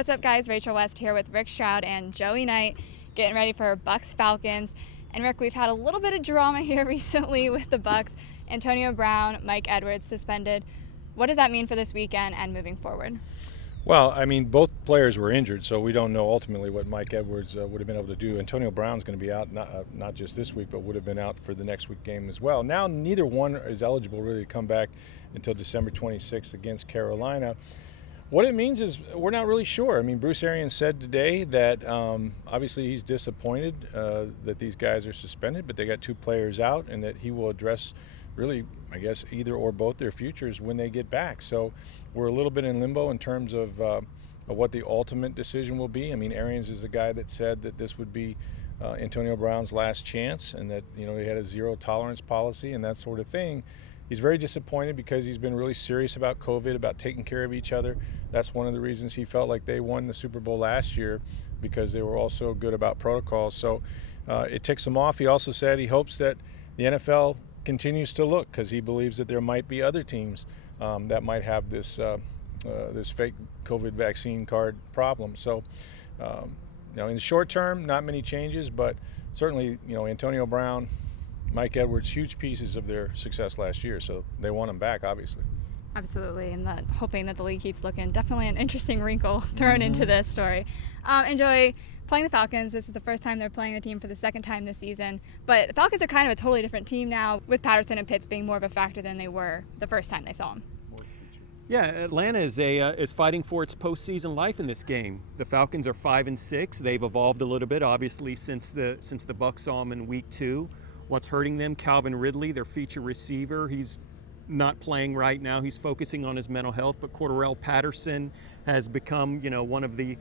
What's up, guys? Rachel West here with Rick Stroud and Joey Knight, getting ready for Bucs Falcons. And Rick, we've had a little bit of drama here recently with the Bucs. Antonio Brown, Mike Edwards suspended. What does that mean for this weekend and moving forward? Well, I mean, both players were injured, so we don't know ultimately what Mike Edwards would have been able to do. Antonio Brown's going to be out not just this week, but would have been out for the next week game as well. Now, neither one is eligible really to come back until December 26th against Carolina. What it means is we're not really sure. I mean, Bruce Arians said today that obviously he's disappointed that these guys are suspended, but they got two players out, and that he will address really, I guess, either or both their futures when they get back. So we're a little bit in limbo in terms of what the ultimate decision will be. I mean, Arians is the guy that said that this would be Antonio Brown's last chance, and that, you know, he had a zero tolerance policy and that sort of thing. He's very disappointed because he's been really serious about COVID, about taking care of each other. That's one of the reasons he felt like they won the Super Bowl last year, because they were all so good about protocols. So it ticks him off. He also said he hopes that the NFL continues to look, because he believes that there might be other teams that might have this this fake COVID vaccine card problem. So you know, in the short term, not many changes, but certainly, you know, Antonio Brown, Mike Edwards, huge pieces of their success last year, so they want them back, obviously. Absolutely, and hoping that the league keeps looking. Definitely an interesting wrinkle thrown into this story. And Joey, playing the Falcons, this is the first time they're playing the team for the second time this season, but the Falcons are kind of a totally different team now, with Patterson and Pitts being more of a factor than they were the first time they saw them. Yeah, Atlanta is fighting for its postseason life in this game. The Falcons are 5-6. They've evolved a little bit, obviously, since the Bucs saw them in Week 2. What's hurting them? Calvin Ridley, their feature receiver, he's not playing right now. He's focusing on his mental health. But Cordarrelle Patterson has become, you know, one of the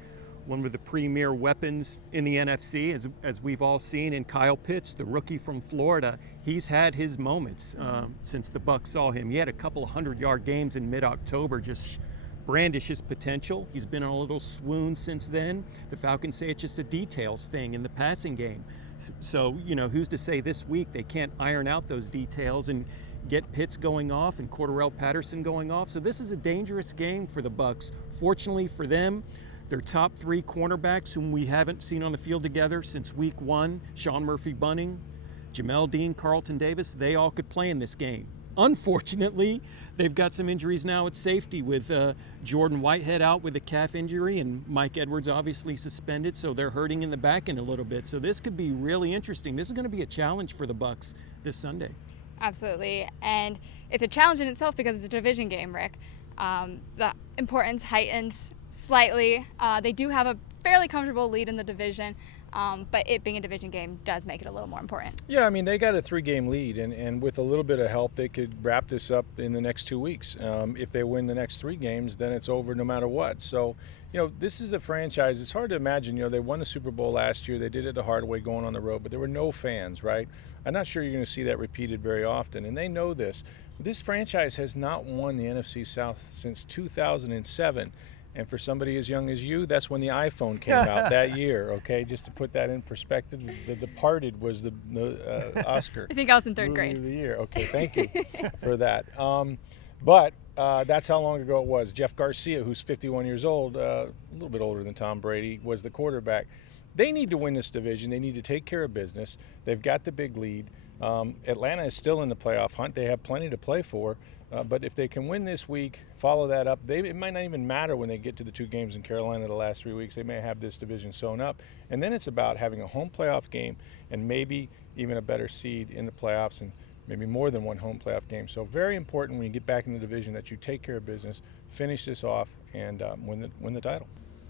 premier weapons in the NFC, as we've all seen. And Kyle Pitts, the rookie from Florida, he's had his moments since the Bucs saw him. He had a couple of 100-yard games in mid-October, just brandish his potential. He's been on a little swoon since then. The Falcons say it's just a details thing in the passing game. So, you know, who's to say this week they can't iron out those details and get Pitts going off and Cordarrelle Patterson going off. So this is a dangerous game for the Bucs. Fortunately for them, their top three cornerbacks, whom we haven't seen on the field together since Week 1, Sean Murphy-Bunting, Jamel Dean, Carlton Davis, they all could play in this game. Unfortunately, they've got some injuries now at safety, with Jordan Whitehead out with a calf injury and Mike Edwards obviously suspended, so they're hurting in the back end a little bit. So this could be really interesting. This is going to be a challenge for the Bucs this Sunday. Absolutely, and it's a challenge in itself because it's a division game, Rick. The importance heightens slightly. They do have a fairly comfortable lead in the division, but it being a division game does make it a little more important. Yeah, I mean, they got a 3-game lead, and with a little bit of help, they could wrap this up in the next 2 weeks. If they win the next 3 games, then it's over no matter what. So, you know, this is a franchise. It's hard to imagine, you know, they won the Super Bowl last year. They did it the hard way going on the road, but there were no fans, right? I'm not sure you're going to see that repeated very often, and they know this. This franchise has not won the NFC South since 2007. And for somebody as young as you, that's when the iPhone came out that year, okay? Just to put that in perspective, The Departed was the Oscar. I think I was in 3rd grade. Movie of the year. Okay, thank you for that. But that's how long ago it was. Jeff Garcia, who's 51 years old, a little bit older than Tom Brady, was the quarterback. They need to win this division. They need to take care of business. They've got the big lead. Atlanta is still in the playoff hunt. They have plenty to play for. But if they can win this week, follow that up, it might not even matter when they get to the 2 games in Carolina the last 3 weeks. They may have this division sewn up. And then it's about having a home playoff game and maybe even a better seed in the playoffs, and maybe more than one home playoff game. So very important when you get back in the division that you take care of business, finish this off, and win the title.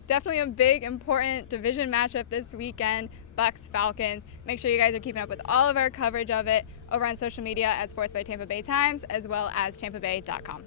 Definitely a big, important division matchup this weekend, Bucs Falcons. Make sure you guys are keeping up with all of our coverage of it over on social media at Sports by Tampa Bay Times, as well as tampabay.com.